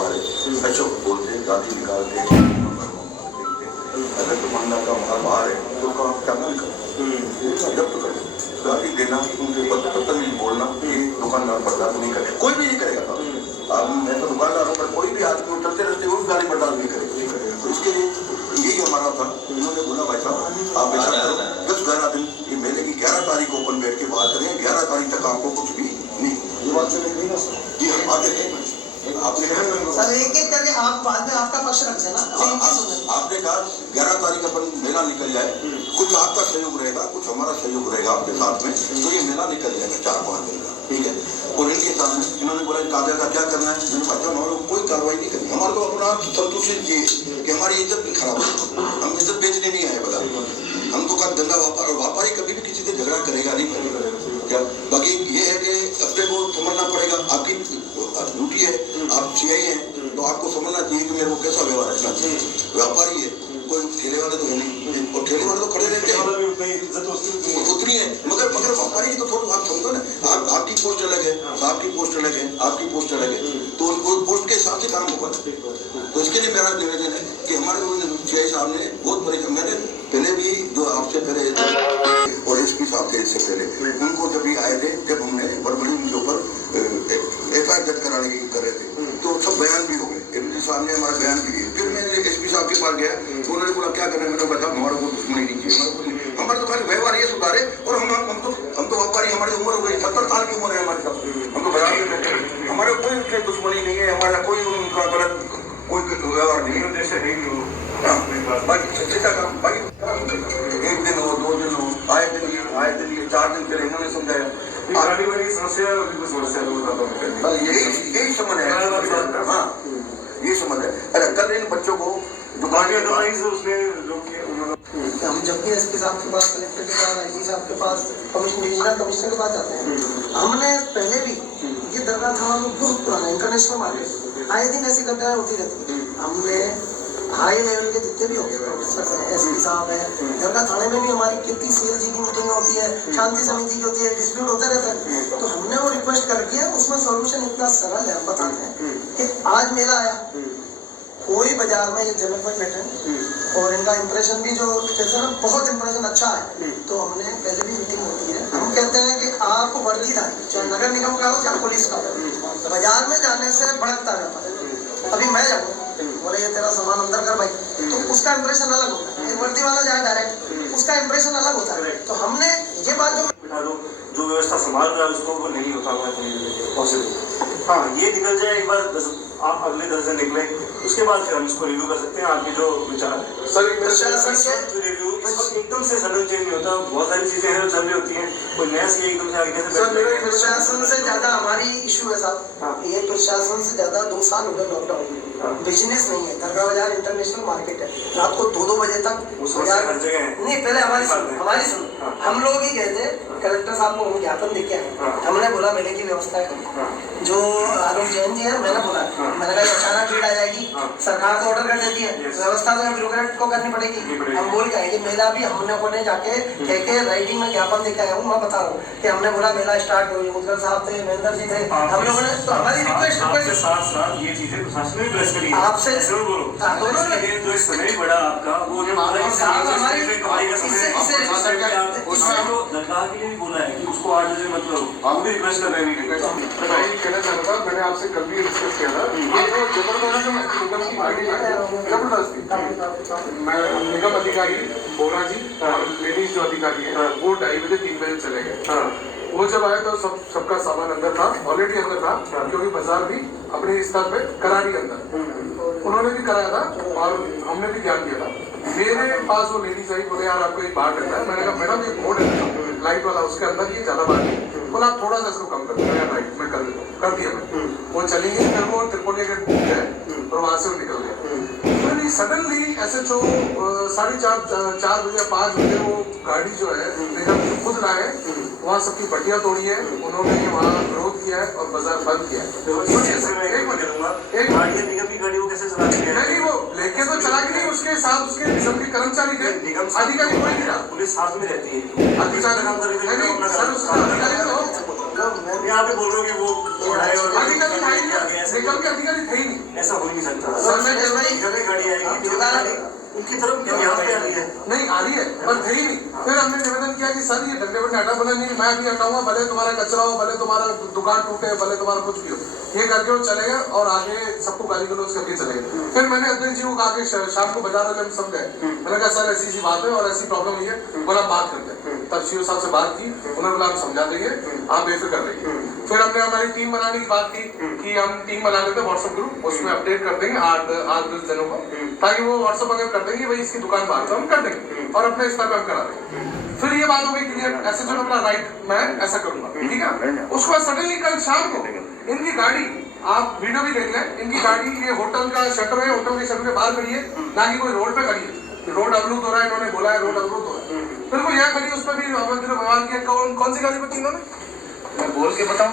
परिवार है, अच्छा बोलते गाड़ी निकालते अगर दुकानदार का माल बाहर है तो उसका आप क्या करो, जब्त करो, गाड़ी देना, उनके बदतमीजी बोलना, ये दुकानदार बर्दाश्त नहीं करे, कोई भी नहीं करेगा। अब मैं तो दुकानदार हूँ, पर कोई भी आदमी चलते रहते वो गाड़ी बर्दाश्त नहीं करेगा। तो इसके लिए यही हमारा था। इन्होंने बोला भाई साहब आप ऐसा करो 10-11 दिन ये मेले की 11 तारीख को अपन बैठ के बात करें, 11 तारीख तक आपको कुछ भी नहीं, ये बात से नहीं ना सर जी, हम बात करें आपने सर एक एक करके आप बाद में आपका पक्ष रख देना। आपने कहा 11 तारीख अपन मेला निकल जाए, कुछ आपका सहयोग रहेगा, कुछ हमारा सहयोग रहेगा आपके साथ में, तो ये मेला निकल जाएगा 4-5 दिन का, ठीक है। और इनके सामने इन्होंने बोला कागज का क्या करना है, मैंने कहा हमारे को कोई कार्रवाई नहीं करनी, हमारे को अपना संतुष्टि चाहिए कि हमारी इज्जत नहीं खराब हो, हम इज्जत बेचने नहीं आए बता, हम तो का धंधा व्यापारी कभी भी किसी से झगड़ा करेगा नहीं करेगा क्या। बाकी ये है कि अपने को समझना पड़ेगा, आपकी ड्यूटी है, आप सीआई हैं तो आपको समझना चाहिए कि मेरे को कैसा व्यवहार रखना चाहिए। व्यापारी है, कोई ठेले वाले तो है नहीं, और ठेले वाले तो खड़े रहते हैं उतनी है, मगर व्यापारी की तो थोड़ा आप समझो ना, आपकी पोस्ट अलग है, आपकी पोस्ट अलग है, आपकी पोस्ट अलग है, तो पोस्ट के हिसाब से काम होगा। तो इसके लिए मेरा निवेदन है कि हमारे सीआई साहब ने बहुत बड़ी, मैंने पहले भी जो आपसे पहले और एसपी साहब थे इससे पहले, उनको जब भी आए थे, जब हमने बड़बड़ी उनके ऊपर FIR दर्ज कराने की कर रहे थे, तो सब बयान भी हो गए, एसपी साहब ने हमारा बयान भी दिए। फिर मैंने एसपी साहब के पास गया तो उन्होंने बोला क्या करना है, मैंने बताया हमारे को दुश्मनी नहीं चाहिए, हमारे तो खाली व्यवहार ये सुधारे, और हम तो व्यापारी, हमारी उम्र हो गई 70 साल की उम्र है हमारी, हम तो बाजार में बैठे, हमारे कोई दुश्मनी नहीं है, हमारा कोई उनका गलत कोई व्यवहार नहीं है, जैसे एक दिन हो 2 दिन हो, आए दिन 4 दिन फिर इन्होंने समझाया, यही समझ है। हाँ ये समझ है। अरे कल इन बच्चों को दुकान हम जब भी एसपी साहब के पास, कलेक्टर के पास, आईजी साहब के पास, डिविजनल कमिश्नर के पास जाते हैं, हमने पहले भी ये दरगाह थाना में बहुत पुराना इंटरनेशनल मार्केट, आए दिन ऐसी घटनाएं होती रहती है। हमने हाई लेवल के जितने भी होंगे प्रोफेसर है, एसपी साहब है, दरगाह थाने में भी हमारी कितनी CLG की मीटिंग होती है, शांति समिति की होती है, डिस्प्यूट होता रहता है, तो हमने वो रिक्वेस्ट कर रखी है, उसमें सोल्यूशन इतना सरल है, हम बताते हैं कि आज मेला आया, कोई बाजार में ये जनक में बैठे और इनका इंप्रेशन भी जो कहते हैं ना बहुत इंप्रेशन अच्छा है, तो हमने पहले भी मीटिंग होती है, हम कहते हैं कि आपको वर्दी था, चाहे नगर निगम का हो चाहे पुलिस का हो, बाजार में जाने से भड़कता रहता है। अभी मैं जाऊँ बोले ये तेरा सामान अंदर कर भाई, तो उसका इंप्रेशन अलग होता है, वर्दी वाला जाए डायरेक्ट, उसका इंप्रेशन अलग होता है। तो हमने ये बात जो व्यवस्था संभाल रहा है उसको वो नहीं होता पॉसिबल। हाँ ये निकल जाए एक बार, आप अगले 10 दिन निकले, उसके बाद फिर हम इसको रिव्यू कर सकते हैं। आपकी जो विचार है सर रिव्यू एकदम से सडन चेंज नहीं होता, बहुत सारी चीजें हैं जो चल रही होती हैं, कोई नया सी एकदम से आगे कैसे। प्रशासन से ज्यादा हमारी इशू है साहब, ये प्रशासन से ज्यादा 2 साल हो गए लॉकडाउन में, बिजनेस नहीं है, दरगाह बाजार इंटरनेशनल मार्केट है, रात को 2-2 बजे तक हर जगह है। नहीं पहले हमारी सुन, हम लोग ही गए थे कलेक्टर साहब को, हम ज्ञापन देके आए, हमने बोला मेले की व्यवस्था करें, जो आरोप जैन जी है, मैंने बोला, मैंने कहा अचानक भीड़ आ जाएगी, सरकार तो ऑर्डर कर देती है, व्यवस्था तो ब्यूरोक्रेट को करनी पड़ेगी। हम बोल के मेला भी हमने कोने जाके कह के राइटिंग में ज्ञापन देके आया हूँ, मैं बता रहा हूँ कि हमने बोला मेला स्टार्ट हो, मुदगल साहब थे, महेंद्र जी थे, हम लोगों ने, तो हमारी रिक्वेस्ट साथ ये चीजें प्रशासन में प्रेस करी आपसे बोलो, जो समय बड़ा आपका वो जो दरगाह के लिए भी बोला है कि उसको 8 बजे मत करो, हम भी रिक्वेस्ट कर रहे हैं। कहना चाहता था, मैंने आपसे कल भी डिस्कस किया था, ये जो जबरदस्ती निगम की गाड़ी है, जबरदस्ती निगम अधिकारी बोरा जी और लेडीज जो अधिकारी है वो 2:30 बजे 3 बजे चले गए। वो जब आए तो सबका सामान अंदर था, ऑलरेडी अंदर था, क्योंकि बाजार भी अपने स्तर पे करा रही अंदर, उन्होंने भी कराया था और हमने भी ध्यान दिया था। मेरे पास वो लेडीज आई, बोले यार आपको एक बाहर करना है, मैंने कहा मैडम ये बोर्ड है लाइट वाला, उसके अंदर ये ज्यादा बात है, बोला आप थोड़ा सा इसको कम कर दो यार, लाइट मैं कर देता हूँ, कर दिया मैं। वो चली गई, फिर वो त्रिकोणीय गेट गए और वहां से वो निकल गया। सडनली SHO 4:30 बजे 5 बजे वो गाड़ी जो है निगम की खुद लाए, वहाँ सबकी बटिया तोड़ी है, उन्होंने वहाँ विरोध किया है और बाजार बंद किया है। एक निगम की गाड़ी वो कैसे चला रही है? नहीं वो लेके तो चला के नहीं, उसके साथ उसके निगम के कर्मचारी थे, अधिकारी कोई नहीं था, पुलिस साथ में रहती है, अधिकारी काम कर रहे थे सर, उसका अधिकारी तो यहाँ पे बोल रहे हो कि वो अधिकारी निगम के अधिकारी थे ही नहीं, ऐसा उनकी तरफ क्यों यहाँ पे आ रही है? नहीं आ रही है पर थी भी। फिर हमने निवेदन किया कि सर ये धंधे पर हटा, बोले नहीं मैं भी हटाऊंगा, भले तुम्हारा कचरा हो, भले तुम्हारा दुकान टूटे, भले तुम्हारा कुछ भी हो, ये करके वो चले गए और आगे सबको गाली गलौज करके चले गए। फिर मैंने अध्यक्ष जी को कहा कि शाम को बाजार वाले हम सब गए, मैंने कहा सर ऐसी सी बात है और ऐसी प्रॉब्लम हुई है, बोला बात करते हैं। तब सीओ साहब से बात की, उन्होंने बोला हम समझा देंगे, आप बेफिक्र रहिए। फिर हमने हमारी टीम बनाने की बात की कि हम टीम बना लेते हैं व्हाट्सएप ग्रुप, उसमें अपडेट कर देंगे 8-10 जनों को, ताकि वो व्हाट्सएप अगर कर देंगे भाई इसकी दुकान बाहर तो हम कर देंगे और अपने स्तर पर हम करा देंगे। फिर ये बात हो गई क्लियर, ऐसे जो अपना राइट मैं ऐसा करूंगा, ठीक है। उसके बाद सडनली कल शाम को इनकी गाड़ी, आप वीडियो भी देख लें, इनकी गाड़ी ये होटल का शटर है, होटल के शटर के बाहर खड़ी है, ना कि कोई रोड पे खड़ी है। रोड अवरुद्ध हो रहा है, इन्होंने बोला है रोड अवरुद्ध हो रहा है, फिर वो यहाँ खड़ी, उस पर भी अभद्र व्यवहार किया। कौन सी गाड़ी पर की इन्होंने, मैं बोल के बताऊं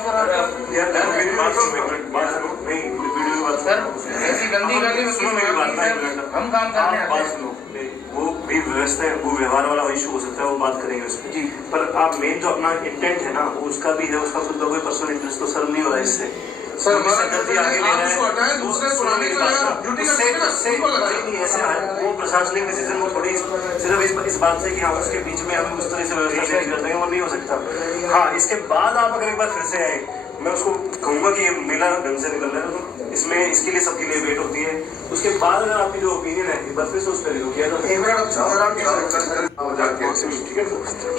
सर, ऐसी गंदी गाली में हम काम करते हैं। वो भी व्यवस्था है, वो व्यवहार वाला इशू हो सकता है, वो बात करेंगे उसमें जी। पर आप मेन जो अपना इंटेंट है ना, वो उसका भी है, उसका खुद का कोई पर्सनल इंटरेस्ट तो सर्व नहीं हो रहा है इससे। सर वो प्रशासनिक डिसीजन वो थोड़ी सिर्फ इस बात से कि हाँ उसके बीच में हम उस तरह से व्यवस्था चेंज कर देंगे, वो नहीं हो सकता। हाँ, इसके बाद आप अगर एक बार फिर से आए, मैं उसको कहूँगा कि ये मेला ढंग से निकल रहा है, तो इसमें इसके लिए सबके लिए वेट होती है। उसके बाद अगर आपकी जो ओपिनियन है, एक बार फिर से उस पर रिव्यू किया तो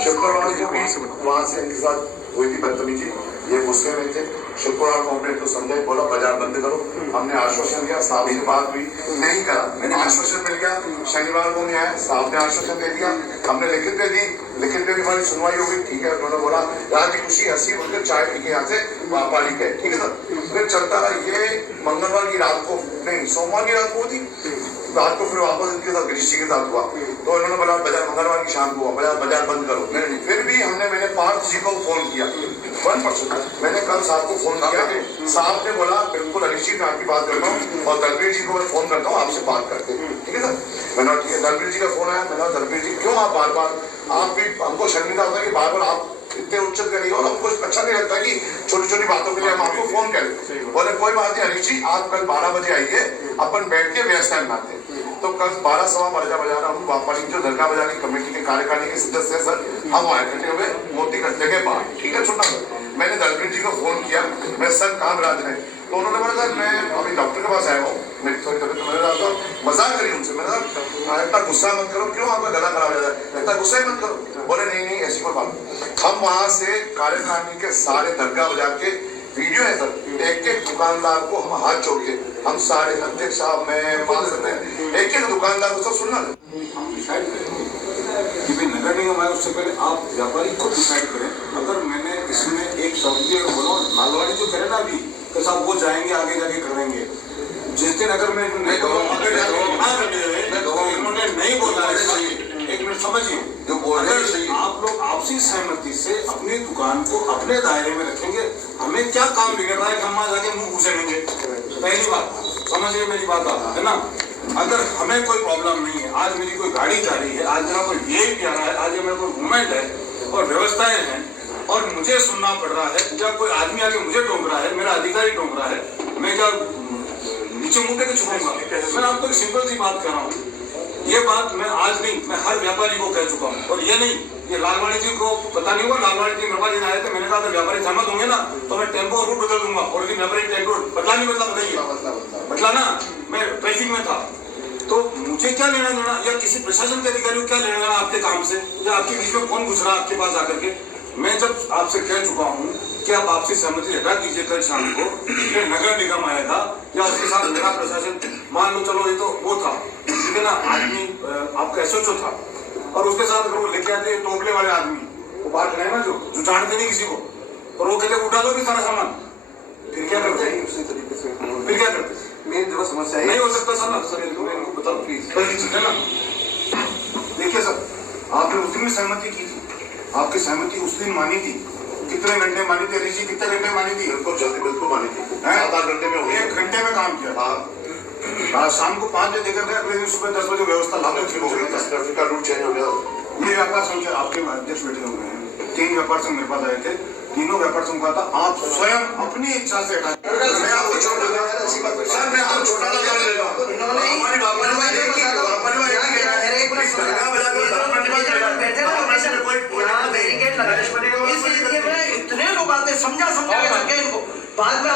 शुक्रवार को वहाँ से इनके साथ हुई थी बदतमीजी, ये गुस्से में थे। शुक्रवार को हमने तो संजय बोला बाजार बंद करो, हमने आश्वासन दिया, साहब से बात हुई नहीं करा, मैंने आश्वासन मिल गया। शनिवार को नहीं आया, साहब ने आश्वासन दे दिया, हमने लिखित में दी, लिखित में भी हमारी सुनवाई हो गई, ठीक है। उन्होंने बोला राजी खुशी हंसी बोलकर चाय पी के यहाँ से वापस गए, ठीक है सर। फिर चलता रहा, ये मंगलवार की रात को नहीं सोमवार की रात को थी, रात को फिर वापस इनके साथ गिरीश जी के साथ हुआ, तो इन्होंने बोला बाजार मंगलवार की शाम को हुआ, बाजार बंद करो। फिर भी मैंने पार्थ जी को फोन किया 1%, मैंने कल साहब को फोन किया, साहब ने बोला बिल्कुल हरीश जी मैं आपकी बात करता हूँ और दलबीर जी को मैं फोन करता हूँ, आपसे बात करते हैं, ठीक है सर। मैंने ठीक है, दलबीर जी का फोन आया, मैंने दलबीर जी क्यों आप बार बार, आप भी हमको शर्मिंदा होता है कि बार बार आप इतने उच्चत करिए और हमको अच्छा नहीं लगता कि छोटी छोटी बातों के लिए हम आपको फोन करें। बोले कोई बात नहीं हरीश जी, आप कल 12 बजे आइए, अपन बैठ के व्यवस्था बनाते हैं। तो कल 12:15 बजा हम वापस जो दरगाह बाजार की कमेटी के कार्यकारिणी के सदस्य है सर, हम आए इकट्ठे हुए मोती कट्टे के बाहर, ठीक है छोटा सर। मैंने दलबीर जी को फोन किया, मैं सर काम राज है, तो उन्होंने बोला सर मैं अभी डॉक्टर के पास आया हूँ, मेरी थोड़ी तबियत मैंने रहा मजाक करी उनसे, मैंने कहा इतना गुस्सा मत करो, क्यों आपका गला खराब हो जाता है, इतना गुस्सा ही मत करो। बोले नहीं ऐसी कोई बात। हम वहां से कार्यकारिणी के सारे दरगाह बाजार के वीडियो है सर, एक एक दुकानदार को हम हाथ जोड़ के, हम सारे अध्यक्ष साहब मैं एक एक दुकानदार को सब सुनना हम डिसाइड करेंगे कि भाई नगर निगम आए उससे पहले आप व्यापारी खुद डिसाइड करें। अगर मैंने इसमें एक शब्द भी अगर बोला, लालवाड़ी जो करे ना अभी तो साहब वो जाएंगे आगे जाके करेंगे। जिस दिन अगर मैं नहीं बोला है, एक मिनट समझिए, जो बोल रहे हैं आप लोग आपसी सहमति से अपनी दुकान को अपने दायरे में रखेंगे, हमें क्या काम बिगड़ रहा है कि हम वहां जाके मुंह घुसेंगे। पहली बात समझिए मेरी बात है ना, अगर हमें कोई प्रॉब्लम नहीं है, आज मेरी कोई गाड़ी जा रही है, आज मेरा कोई वीआईपी आ रहा है, आज मेरा कोई मूवमेंट है और व्यवस्थाएं हैं और मुझे सुनना पड़ रहा है, या कोई आदमी आके मुझे टोक रहा है, मेरा अधिकारी टोक रहा है, मैं क्या नीचे मुंह के छुपूंगा? मैं आपको एक सिंपल सी बात कर रहा हूँ, ये बात मैं आज नहीं, मैं हर व्यापारी को कह चुका हूँ। और ये नहीं, ये लालवाड़ी जी को पता नहीं हुआ, लालवाड़ी जी मेरे पास दिन आए थे, मैंने कहा था व्यापारी सहमत होंगे ना तो मैं टेम्पो और रूट बदल दूंगा, और व्यापारी टेम्पो बदला नहीं बदला, बताइए बदला ना, मैं ट्रैफिक में था, तो मुझे क्या लेना देना, या किसी प्रशासन के अधिकारी को क्या लेना देना आपके काम से, या आपके बीच में कौन घुस रहा है आपके पास आकर के। मैं जब आपसे कह चुका हूँ कि आप आपसी सहमति हटा दीजिए, कल शाम को नगर निगम आएगा या उसके साथ मेरा प्रशासन, मान लो चलो ये तो वो था, ठीक है ना, आदमी आपका एसओचओ था, और उसके साथ अगर वो लेके आते टोपले वाले आदमी, वो बात रहे ना जो जानते नहीं किसी को, और वो कहते उठा दो कि सारा सामान, फिर क्या करते हैं? उसी तरीके से फिर क्या करते हैं? मेन जो समस्या नहीं हो सकता सर इनको बताओ प्लीज, है ना। देखिए सर, आपने उस दिन भी सहमति की थी, आपकी सहमति उस दिन मानी थी, कितने घंटे मानी थी ऋषि, कितने घंटे मानी थी? बिल्कुल जल्दी बिल्कुल मानी थी, 7-8 घंटे में 1 घंटे में काम किया। शाम को 5 बजे देकर गए, अगले दिन सुबह 10 बजे व्यवस्था लागू हो गई, ट्रैफिक का रूट चेंज हो गया। ये व्यापार संघ के आपके अध्यक्ष बैठे हुए हैं, 3 व्यापार संघ मेरे पास आए थे, तीनों व्यापार संघ का था, आप स्वयं अपनी इच्छा से हटा, मैं आपको छोटा सर, मैं आप छोटा हमारी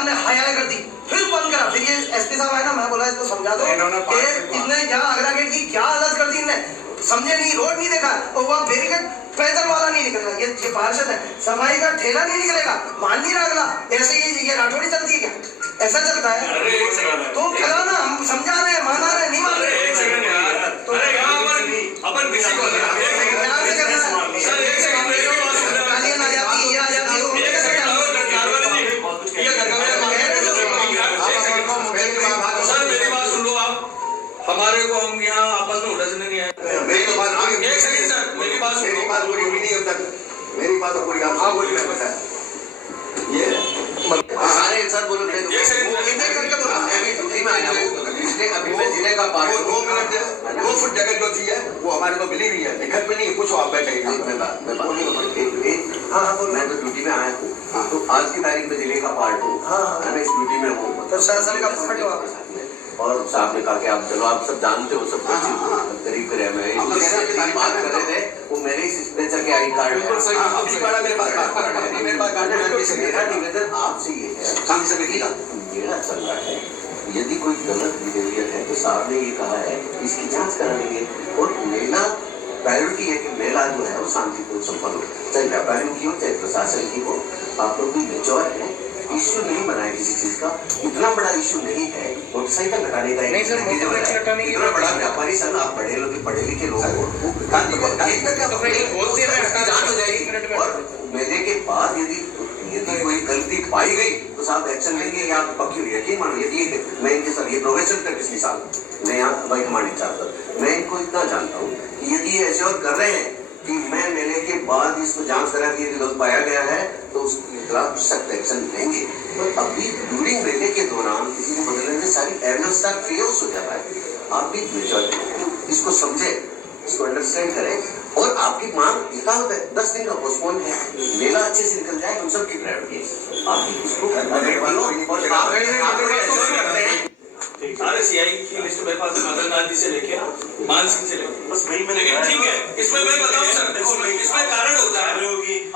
हमने हया कर दी, फिर बंद करा। फिर ये एसपी साहब आए ना, मैं बोला इसको समझा दो कि इनने क्या आगरा गेट की क्या हालत कर दी, इनने समझे नहीं, रोड नहीं देखा, और वहाँ बैरिकेड पैदल वाला नहीं निकलेगा, ये पार्षद है, सफाई का ठेला नहीं निकलेगा, मान नहीं रहा अगला। ऐसे ये राठौड़ी चलती है क्या? ऐसा चलता है तो खड़ा ना, हम समझा रहे हैं, माना रहे, नहीं मान रहे। अपन किसी को गालियां आ जाती है, ये आ जाती है, मेरी बात सुन लो आप, हमारे को हम यहाँ आपस में उलझने नहीं आए। मेरी तो बात आगे, एक सेकंड सर, मेरी बात सुनो। मेरी बात पूरी हुई नहीं अब तक, मेरी बात तो पूरी आप हाँ बोलिए, मैं बताया ये अरे सर बोलो, एक सेकंड इधर करके बोलो, अभी ड्यूटी में आया हूँ, इसलिए अभी मैं जिले का पार्ट 2 मिनट 2 फुट जगह जो थी है वो हमारे को मिली नहीं है, घर में नहीं, पूछो आप बैठे मैं तो ड्यूटी में आया हूँ, तो आज की तारीख में जिले का पार्ट हूँ, मैं इस ड्यूटी में हूँ, तो शासन का पार्ट हो आप। और साहब ने कहा कि आप चलो, आप सब जानते हो, सब करीब करीब में बात कर रहे थे, वो मेरे ही डिस्पेंसर के आई कार्ड है, मेरे पास मेरा निवेदन आपसे ये है, मेरा चल रहा है, यदि कोई गलत बिहेवियर है तो साहब ने ये कहा है इसकी जांच करा लेंगे, और मेरा प्रायोरिटी है कि मेला जो है वो शांतिपूर्ण संपन्न हो, चाहे व्यापारियों की हो चाहे प्रशासन की हो। आप लोग भी मेच्योर है, इश्यू नहीं बनाए किसी चीज का, इतना बड़ा इश्यू नहीं है मोटरसाइकिल हटाने का, इतना बड़ा व्यापारी संघ, आप पढ़े लिखे लोग हो, जांच हो जाएगी, और मेले के बाद यदि कोई गलती पाई गई तो साहब एक्शन लेंगे, या पक्की यकीन मानो। यदि मैं इनके साथ ये प्रोफेसर तक पिछले साल मैं यहाँ भाई कमांड इंचार्ज, मैं इनको इतना जानता हूँ कि यदि ये ऐसे और कर रहे हैं कि मैं मेले के बाद इसको जांच करा दी, गलत पाया गया है तो उसके खिलाफ सख्त एक्शन लेंगे। अभी ड्यूरिंग मेले के दौरान किसी को बदलने में सारी अवेयरनेस फ्रीज हो जाता है। आप भी इसको समझे, इसको अंडरस्टैंड करें, और आपकी मांग यथावत है, 10 दिन का पोस्टपोन है, मेला अच्छे से निकल जाए, हम सबकी प्रायोरिटी है। आप भी उसको RSCI की लिस्ट मेरे पास मदन गांधी से लेके मान सिंह से लेके बस वही मैंने, लेकिन ठीक है, इसमें मैं बताऊं सर, इसमें कारण होता है,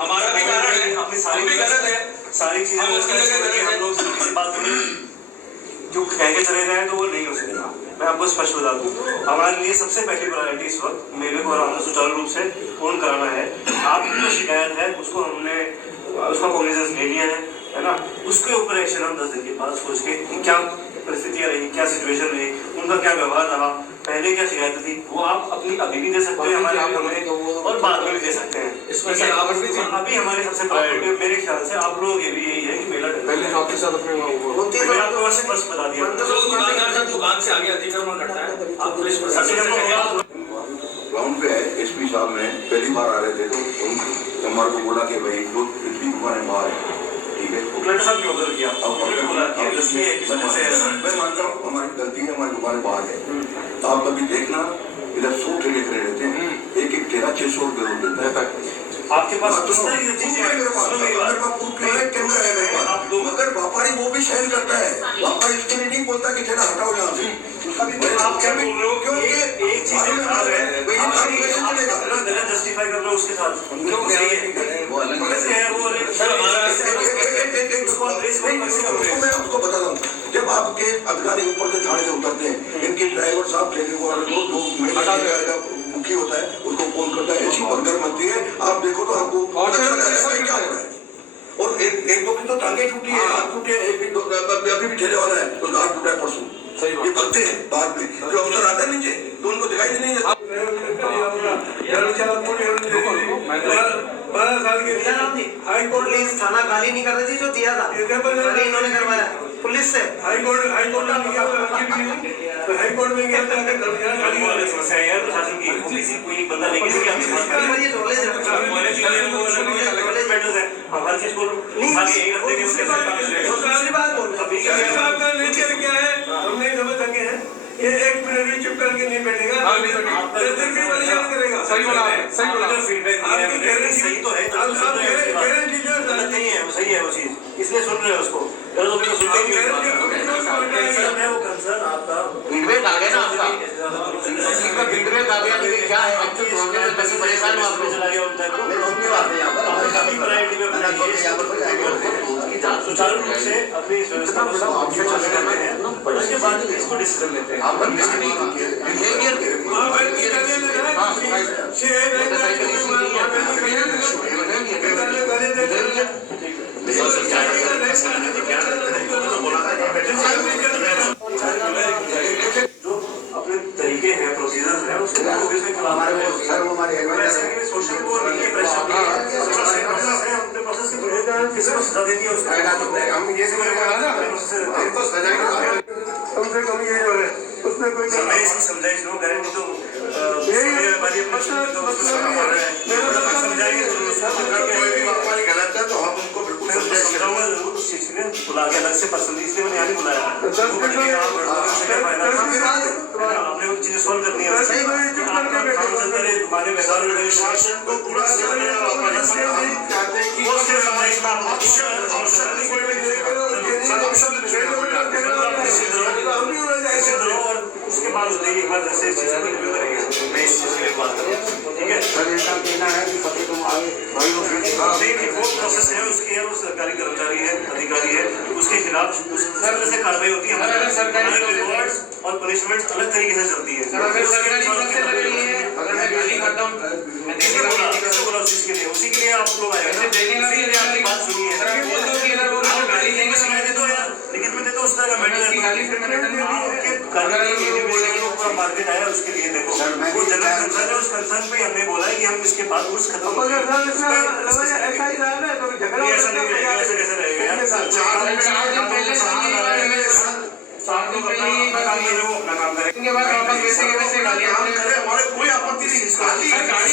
हमारा भी कारण है, अपनी सारी भी गलत है, सारी चीजें हम लोग किसी बात में जो कह के चले जाए तो वो नहीं हो सकेगा। मैं आपको स्पष्ट बता दूं, हमारे लिए सबसे पहली प्रायोरिटी इस वक्त मेले को आराम से सुचारू रूप से पूर्ण कराना है। आपकी जो शिकायत है उसको हमने उसका कॉग्निजेंस ले लिया है ना, उसके ऊपर एक्शन हम 10 दिन के बाद सोच के क्या परिस्थितियां रही, क्या सिचुएशन रही, उनका क्या व्यवहार रहा, पहले क्या शिकायत थी, वो आप अपनी अभी भी दे सकते हैं हमारे और बाद में भी दे सकते हैं। अभी हमारी सबसे प्रायोरिटी मेरे ख्याल से आप लोगों के भी यही है कि मेला पहले आपके साथ अपने आपको स्पष्ट बता दिया, दुकान से आगे अतिक्रमण करता है, आप पुलिस प्रशासन ग्राउंड पे है। एसपी साहब ने पहली बार आ रहे थे तो हमारे को बोला कि भाई जो इतनी दुकानें बाहर है, ठीक है, कलेक्टर साहब ने ऑर्डर किया, मैं मानता हूँ हमारी गलती है, हमारी दुकानें बाहर है। तो आप कभी देखना, इधर 100 ठेले खड़े रहते हैं, एक ठेला 600 रुपये रोज देता है। आपके पास मगर व्यापारी वो भी सहन करता है, व्यापारी इसके लिए नहीं बोलता कि ठेला हटाओ यहाँ से, उसका भी आप क्या बोल रहे हो, क्यों एक चीज जस्टिफाई कर रहे हो उसके साथ, क्यों सही है वो मैं आपको बता दूं, जब आपके अधिकारी ऊपर से थाने से उतरते हैं, इनके ड्राइवर साहब ट्रेनिंग मुखी होता है उसको फोन करता है, ऐसी भगदड़ बनती है, आप देखो तो आपको क्या हो रहा है। और एक दो की तो टांगे टूटी है, हाथ टूटे, अभी भी ठेले वाला है तो हाथ टूटा है परसों, ये करते हैं बाद में, जो अवसर आता है नीचे तो उनको दिखाई नहीं देता। 12 साल के हाई कोर्ट पुलिस थाना खाली नहीं कर रही थी, जो दिया था इन्होंने करवाया पुलिस से, हाई कोर्ट में गया समस्या है प्रशासन की, किसी कोई बंदा लेके हर चीज को दूसरी बात बोल क्या है, हम नहीं समझ सके हैं, ये 1 मिनट भी चुप करके नहीं बैठेगा, परेशान करेगा। सही बोला, सही बोला, सही तो है, नहीं है, सही है वो चीज, इसलिए सुन रहे हो उसको, सुनते ही फीडबैक आ गया ना आपका, फीडबैक आ गया, लेकिन क्या है एक्चुअल प्रॉब्लम है, कैसे परेशान हो आप लोग, चला गया उनका सुचारू रूप से अपनी इस व्यवस्था को चलने देते हैं, उसके बाद इसको डिसीजन लेते हैं। जो अपने तरीके हैं, प्रोसीजर है, उसको सोशल को किसी को सजा देनी है उसको हम ये समझ कम से कम ये हो रहा है उसमें कोई समझाइश नो करें तो गलत है तो हम उनको बिल्कुल उस चीज के लिए बुला के अलग से पर्सनली इसलिए मैंने यहाँ नहीं बुलाया आपने वो चीजें सॉल्व करनी है तुम्हारे व्यवहार शासन को पूरा उसके बाद एक बार ऐसे चीजों को रिव्यू करेंगे। मैं इस चीज की बात करूँ, ठीक है सर, ऐसा कहना है कि पति तुम आगे नहीं वो प्रोसेस है उसकी है, वो सरकारी कर्मचारी है, अधिकारी है, उसके खिलाफ उस तरह से कार्रवाई होती है। हमारे रिवॉर्ड्स और पनिशमेंट अलग तरीके से चलती है। अगर मैं गाली खाता हूँ बोला उस चीज के लिए, उसी के लिए आप लोग आए आपकी बात सुनिए, गाली देंगे शिकायत दो यार, लिखित में दे दो उस तरह का मैटर मार्केट आया उसके लिए देखो वो जनरल कंसर्न है, उस कंसर्न पे हमने बोला है कि हम इसके बाद उस खत्म ऐसा नहीं रहेगा, ऐसा कैसे रहेगा यार, 4 दिन पहले वो अपना काम करें, इनके बाद वापस वैसे के वैसे गालियां करें, हमारे कोई आपत्ति नहीं, गाड़ी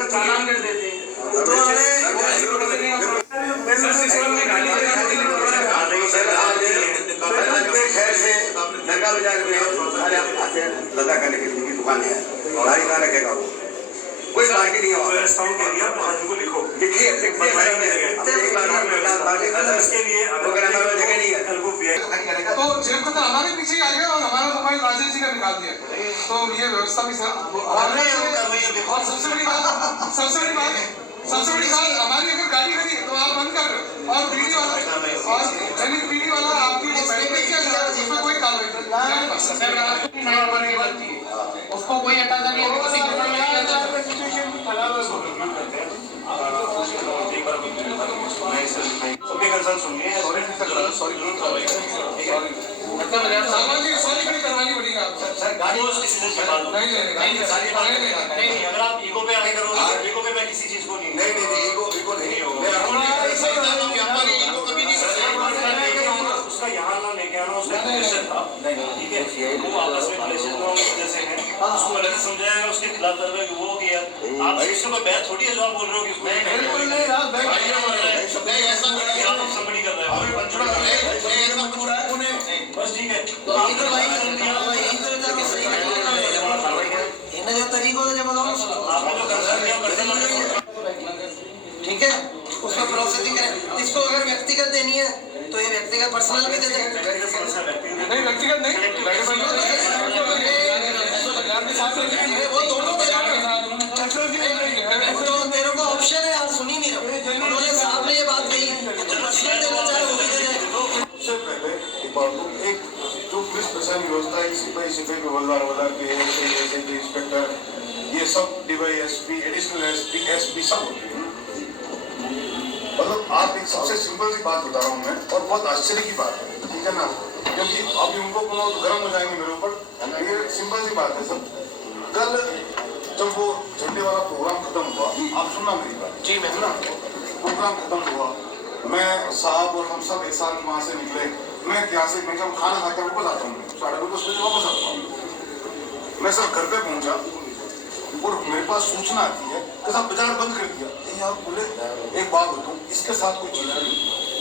चालान कर देते हैं लदा करने की दुकान है, गाड़ी कहाँ रखेगा वो, कोई बाकी नहीं है। व्यवस्थाओं के लिए को लिखो लिखिए इसके लिए जगह नहीं है तो जेब खतर हमारे पीछे आ गया और हमारा मोबाइल राजेश जी का निकाल दिया, तो ये व्यवस्था भी सर। और सबसे बड़ी बात हमारी अगर गाड़ी खड़ी है तो आप बंद कर रहे हो, और बीडी वाला आपकी उसमें कोई कार्रवाई उसको कोई हटाता नहीं है। सबके कंसर्न सुनिए, सॉरी करवानी पड़ेगी आपको सर, गाड़ी उसकी सीधे से बात नहीं, अगर आप ईगो पे आगे करोगे, ईगो पे मैं किसी चीज को नहीं ईगो नहीं होगा, उसका यहाँ ना लेके आना, उसका क्लेशर था, ठीक है, वो आपस में क्लेशर ना जैसे हैं, उसको अलग से समझाया, उसके खिलाफ कार्रवाई वो किया। आप इससे कोई बैठ थोड़ी है जो आप बोल रहे हो कि संबड़ी कर रहे हो, बस ठीक है, तो आप जो तरीकों से जब आपने जो कंसर्न किया ठीक है, उसमें प्रोसेसिंग करें। इसको अगर व्यक्तिगत देनी है तो ये व्यक्तिगत पर्सनल भी दे दें, नहीं व्यक्तिगत नहीं, वो दोनों तो तेरे को ऑप्शन है, आप सुन ही नहीं रहे, उन्होंने साहब ने ये बात कही, पर्सनल देना चाहे वो भी दे दें। सबसे पहले एक जो पुलिस प्रशासन व्यवस्था है, सिपाही को हवलदार के इंस्पेक्टर, ये सब डीवाईएसपी, एडिशनल एसपी सब होते हैं। मतलब आप एक सबसे सिंपल सी बात बता रहा हूँ मैं, और बहुत आश्चर्य की बात है, ठीक है ना, क्योंकि अभी उनको गर्म हो जाएंगे मेरे ऊपर, ये सिंपल सी बात है सब। कल जब वो झंडे वाला प्रोग्राम खत्म हुआ, आप सुनना मेरी बात जी, मैं सुना, प्रोग्राम खत्म हुआ, मैं साहब और हम सब एक साथ वहाँ से निकले, मैं क्या से खाना खाकर वापस आता हूँ, 10:30 बजे वापस आता हूँ। मैं सर घर पे पहुंचा और मेरे पास सूचना आती है कि साहब बाजार बंद कर दिया। यार बोले एक बात बताऊं, इसके साथ कोई चीज नहीं,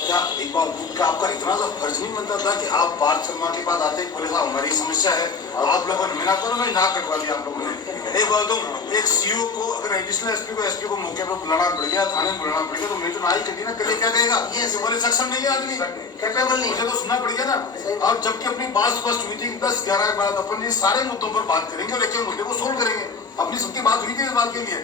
क्या एक बात क्या आपका इतना सा फर्ज नहीं बनता था कि आप पार्थ शर्मा के पास आते बोले साहब हमारी समस्या है, आप लोगों ने मिला करो, नहीं ना कटवा दिया आप लोगों ने। एक बात बताऊं, एक सीओ को अगर एडिशनल एसपी को मौके पर बुलाना पड़ गया, थाने में बुलाना पड़ गया, तो मैं तो ना ही कभी ना कल क्या कहेगा, ये बोले सक्षम नहीं है आदमी, कैपेबल नहीं, मुझे तो सुनना पड़ गया ना। और जबकि अपनी बात स्पष्ट हुई थी 10-11 के बाद अपन ये सारे मुद्दों पर बात करेंगे और एक मुद्दे को सोल्व करेंगे, अपनी सबकी बात हुई थी इस बात के लिए।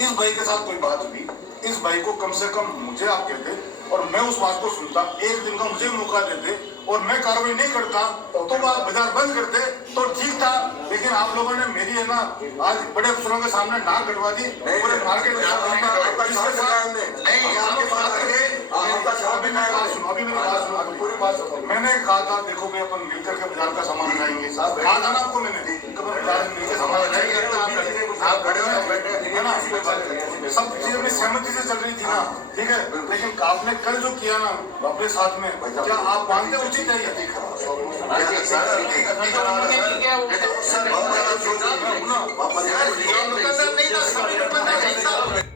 इस भाई के साथ कोई बात हुई, इस भाई को कम से कम मुझे आप कहते और मैं उस बात को सुनता, एक दिन का मुझे मौका देते और मैं कार्रवाई नहीं करता तो आप बाजार बंद करते तो ठीक था। लेकिन आप लोगों ने मेरी है ना आज बड़े अफसरों के सामने नाक कटवा दी। पूरे मार्केट अभी मेरी बात सुनो, पूरी बात सुनो। मैंने कहा था देखो भाई अपन मिलकर के बाजार का सामान उठाएंगे, कहा था ना आपको मैंने मिलकर सामान उठाएंगे, आप खड़े हो है ना, सब चीजें अपनी सहमति से चल रही थी ना, ठीक है। लेकिन आपने कल जो किया ना अपने साथ में, क्या आप मानते उचित है? ये